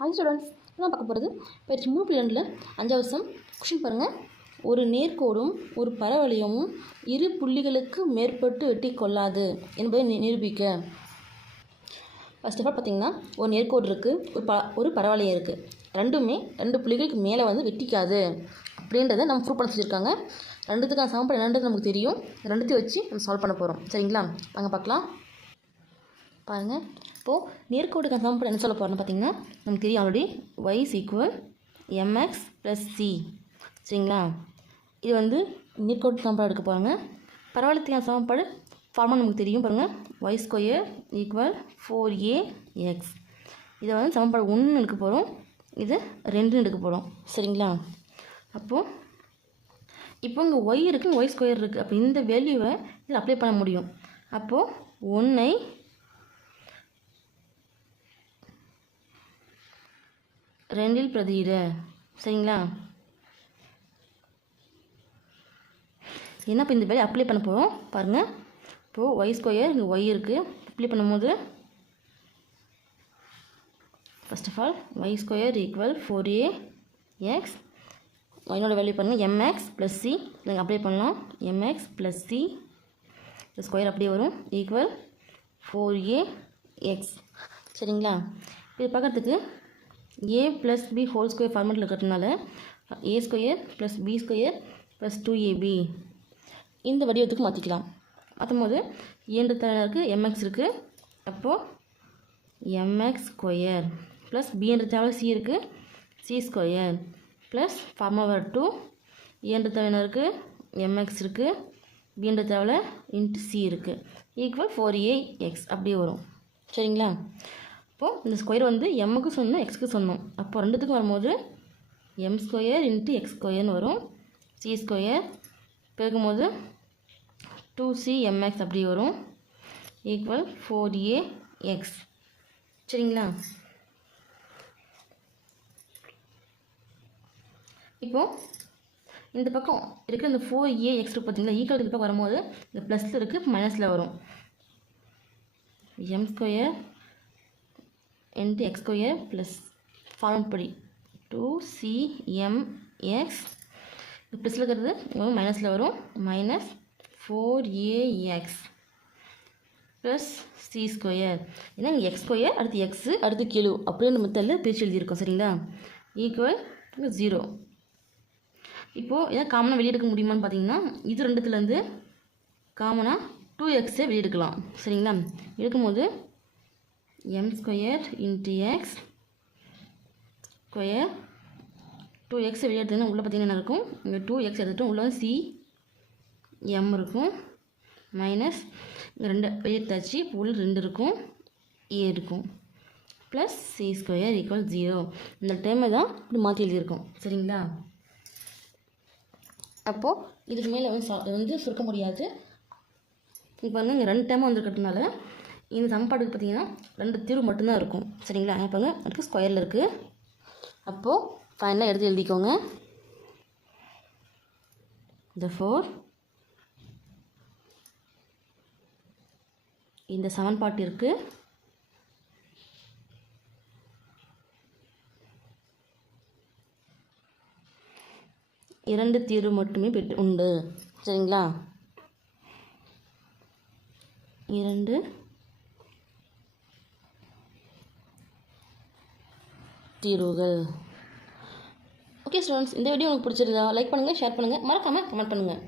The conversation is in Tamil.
ஹாய் ஸ்டூடெண்ட்ஸ் நான் பார்க்க போகிறது பயிற்சி மூணு புள்ளி அஞ்சாவது வருஷம் கொஷின் பாருங்கள் ஒரு நேர்கோடும் ஒரு பரவளையமும் இரு புள்ளிகளுக்கு மேற்பட்டு வெட்டி கொள்ளாது என்பதை நி- நிரூபிக்க. ஃபர்ஸ்ட் ஆஃப் ஆல் பார்த்தீங்கன்னா ஒரு நேர்கோடு இருக்குது ஒரு ப ஒரு பரவளையம் இருக்குது ரெண்டுமே ரெண்டு புள்ளிகளுக்கு மேலே வந்து வெட்டிக்காது அப்படின்றத நம்ம ப்ரூவ் பண்ண சொல்லியிருக்காங்க. ரெண்டுத்துக்கான சமன்பாடு என்னன்றது நமக்கு தெரியும். ரெண்டுத்தையும் வச்சு நம்ம சால்வ் பண்ண போகிறோம் சரிங்களா? வாங்க பார்க்கலாம். பாருங்கள் இப்போது நேர்கோடு சமன்பாடு என்ன சொல்ல போகிறோம்னு பார்த்தீங்கன்னா நமக்கு தெரியும் already Y equal M X plus C சரிங்களா? இது வந்து நேர்கோட்டு சாம்பாடு எடுக்க போகிறாங்க பரவலத்துக்கான சாம்பாடு ஃபார்மாக நமக்கு தெரியும் பாருங்கள் Y square equal four A X இதை வந்து சமன்பாடு ஒன்று எடுக்க போகிறோம் இது ரெண்டுன்னு எடுக்க போகிறோம் சரிங்களா? அப்போது இப்போ இங்கே ஒய் இருக்குது ஒய் ஸ்கொயர் இருக்குது அப்போ இந்த வேல்யூவை இதில் அப்ளை பண்ண முடியும். அப்போது ஒன்றை ரெண்டில் பிரதியிட. சரிங்களா? என்ன இப்போ இந்த வேலையை அப்ளை பண்ண போகிறோம் பாருங்கள் இப்போது ஒய் ஸ்கொயர் இங்கே ஒய் இருக்குது அப்ளை பண்ணும்போது first of all Y square equal four A X ஒயினோட value பாருங்கள் எம்எக்ஸ் ப்ளஸ் சி நீங்கள் அப்ளை பண்ணலாம். M X plus C square அப்படியே வரும். ஈக்குவல் ஃபோர் ஏ எக்ஸ் சரிங்களா? இது பார்க்குறதுக்கு A plus B whole square ஃபார்மெட்டில் இருக்கிறதுனால A square plus B square plus two A B இந்த வடிவத்துக்கு மாற்றிக்கலாம் மாற்றும் போது ஏன்ற தலை இருக்குது எம்எக்ஸ் இருக்குது அப்போது எம்எக்ஸ் ஸ்கொயர் ப்ளஸ் பி தலைவர் தேவை சி இருக்குது சி ஸ்கொயர் ப்ளஸ் ஃபார்மவர் டூ ஏன்ற தலைவர் இருக்குது எம்எக்ஸ் இருக்குது பி என்ற இன்ட்டு சி இருக்குது ஈக்குவல் ஃபோர் ஏ எக்ஸ் அப்படியே வரும். சரிங்களா? இப்போது இந்த ஸ்கொயர் வந்து எம்முக்கு சொன்னோம் எக்ஸ்க்கு சொன்னோம். அப்போ ரெண்டுத்துக்கும் வரும்போது எம் ஸ்கொயர் இன்ட்டு எக்ஸ் ஸ்கொயர்னு வரும். சி ஸ்கொயர் பெருக்கும்போது டூ சி எம்எக்ஸ் அப்படி வரும். ஈக்குவல் ஃபோர் ஏ எக்ஸ் சரிங்களா? இப்போது இந்த பக்கம் இருக்கிற இந்த ஃபோர் ஏ எக்ஸ் பார்த்தீங்களா? ஈக்குவல் இந்த பக்கம் வரும்போது இந்த ப்ளஸில் இருக்குது மைனஸில் வரும். M square into X square plus form படி. டூ சி எம் எக்ஸ் ப்ளஸில் இருக்கிறது மைனஸில் வரும். Minus four A X plus C square ஏன்னா இங்கே எக்ஸ் ஸ்கொயர் அடுத்து எக்ஸு அடுத்து கிலோ அப்படின்னு மெத்தடில் பிரித்து எழுதியிருக்கோம் சரிங்களா? ஈக்குவல் ஜீரோ இப்போது எதாவது காமனாக வெளியெடுக்க முடியுமான்னு பார்த்தீங்கன்னா இது ரெண்டுத்துலேருந்து காமனாக டூ எக்ஸே வெளியெடுக்கலாம் சரிங்களா? எடுக்கும்போது M square into X square two X வெளியே எடுத்தீங்கன்னா உள்ளே பார்த்தீங்கன்னா என்ன இருக்கும்? இங்கே டூ எக்ஸ் எடுத்துகிட்டு உள்ளே சி எம் இருக்கும். மைனஸ் இங்கே ரெண்டு வெளியே எடுத்தாச்சு இப்போ உள்ள ரெண்டு இருக்கும். ஏ இருக்கும். Plus C square equal zero இந்த டைமை தான் இப்படி மாற்றி எழுதியிருக்கோம். சரிங்களா? அப்போது இதுக்கு மேலே வந்து சா- வந்து சுருக்க முடியாது. இப்போ வந்து இங்கே ரெண்டு டைம் வந்துருக்கிறதுனால இந்த சமன்பாடுக்கு பார்த்தீங்கன்னா ரெண்டு தீர்வு மட்டும்தான் இருக்கும். சரிங்களா? இப்போங்க அதுக்கு ஸ்கொயரில் இருக்குது அப்போது ஃபைனலாக எடுத்து எழுதிக்கோங்க. இந்த ஃபோர் இந்த சமன்பாட்டிற்கு இரண்டு தீர்வு மட்டுமே பெற்று உண்டு. சரிங்களா? இரண்டு தீர்வுகள் ஓகே ஸ்டூடெண்ட்ஸ் இந்த வீடியோ உங்களுக்கு பிடிச்சிருந்தா லைக் பண்ணுங்கள் ஷேர் பண்ணுங்கள் மறக்காமல் கமெண்ட் பண்ணுங்கள்